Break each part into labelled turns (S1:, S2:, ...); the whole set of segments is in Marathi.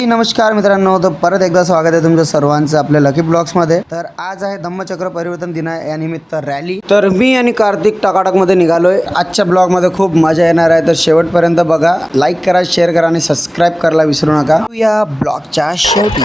S1: हाय नमस्कार मित्रांनो. तर परत एकदा स्वागत आहे तुमचं सर्वांचं आपल्या लकी ब्लॉग्समध्ये तर आज आहे धम्मचक्र परिवर्तन दिन आहे यानिमित्त रॅली तर मी आणि कार्तिक टकाटकमध्ये निघालोय. आजच्या ब्लॉगमध्ये खूप मजा येणार आहे. तर शेवटपर्यंत बघा. लाईक करा शेअर करा आणि सबस्क्राईब करायला विसरू नका. या ब्लॉगच्या शेवटी.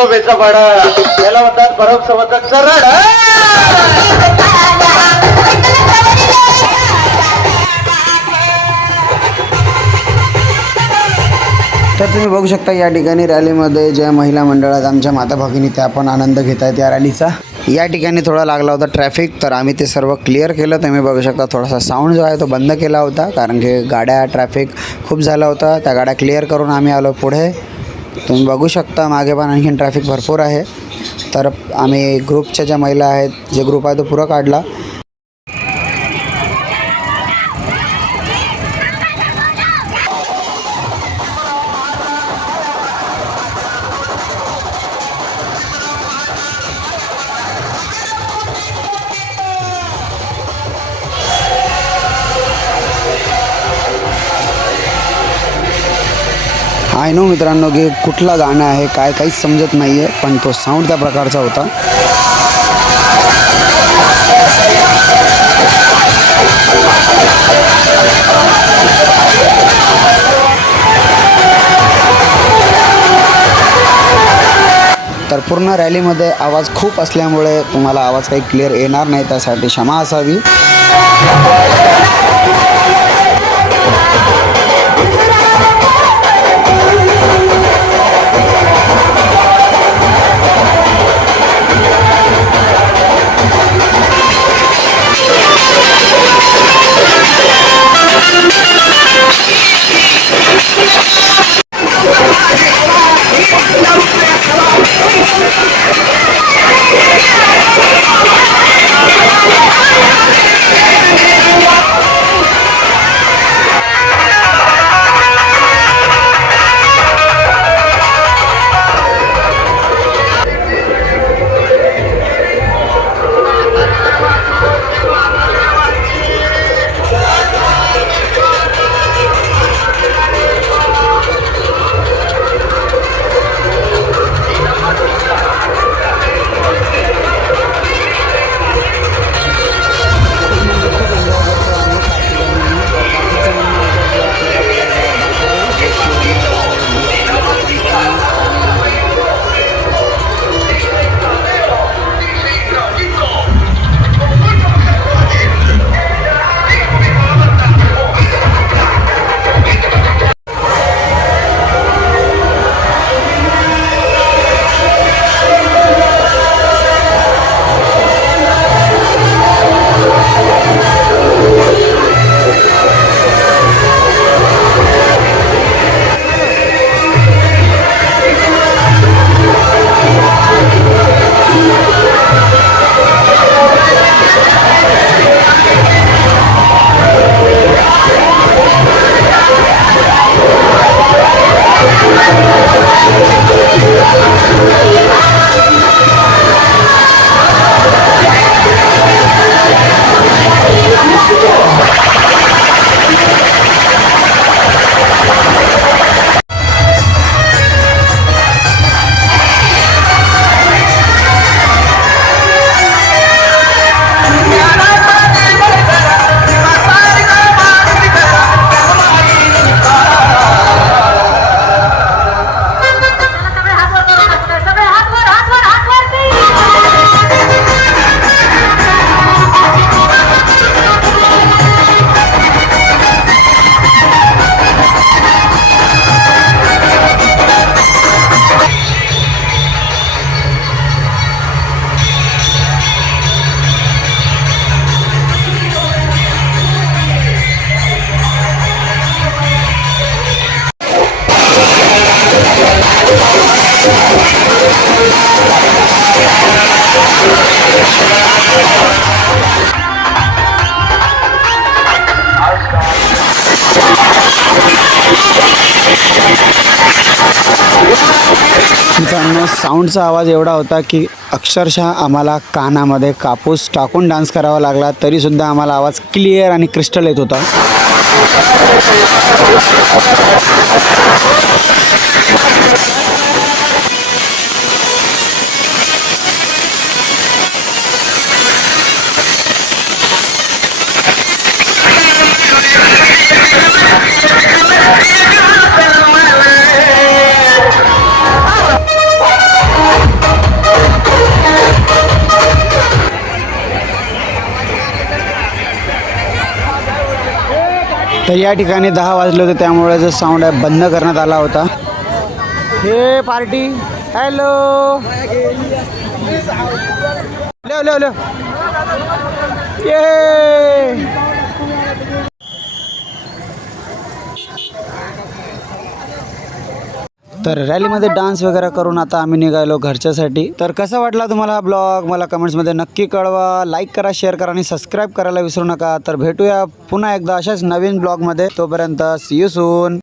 S2: अरे सगळ्या याला म्हणतात बरफ समजतात
S1: तर तुम्ही बघू शकता या ठिकाणी रॅलीमध्ये ज्या महिला मंडळात आमच्या माता भगिनी त्या पण आनंद घेत आहेत या रॅलीचा. या ठिकाणी थोडा लागला होता ट्रॅफिक तर आम्ही ते सर्व क्लिअर केलं. तुम्ही बघू शकता थोडासा साऊंड जो आहे तो बंद केला होता कारण की गाड्या ट्रॅफिक खूप झाला होता. त्या गाड्या क्लिअर करून आम्ही आलो पुढे. तुम्ही बघू शकता मागे पण आणखीन ट्रॅफिक भरपूर आहे. तर आम्ही ग्रुपच्या ज्या महिला आहेत जे ग्रुप आहे तो पुरं काढला. आय नो मित्रांनो की कुठला गाणं आहे काय काहीच समजत नाही आहे पण तो साऊंड त्या प्रकारचा होता. तर पूर्ण रॅलीमध्ये आवाज खूप असल्यामुळे तुम्हाला आवाज काही क्लिअर येणार नाही त्यासाठी क्षमा असावी. मित्रांनो साऊंडचा आवाज एवढा होता की अक्षरशः आम्हाला कानामध्ये कापूस टाकून डान्स करावा लागला तरीसुद्धा आम्हाला आवाज क्लिअर आणि क्रिस्टल येत होता. तर या ठिकाणी दहा वाजले होते त्यामुळे जो साऊंड आहे बंद करण्यात आला होता. हे पार्टी हॅलो. लो लो लो. ये. तर रॅलीमध्ये डान्स वगैरे करून आता आम्ही निघालो घरच्यासाठी. तर कसा वाटला तुम्हाला हा ब्लॉग मला कमेंट्समध्ये नक्की कळवा. लाईक करा शेअर करा आणि सबस्क्राईब करायला विसरू नका. तर भेटूया पुन्हा एकदा अशाच नवीन ब्लॉगमध्ये तोपर्यंत सी यू सून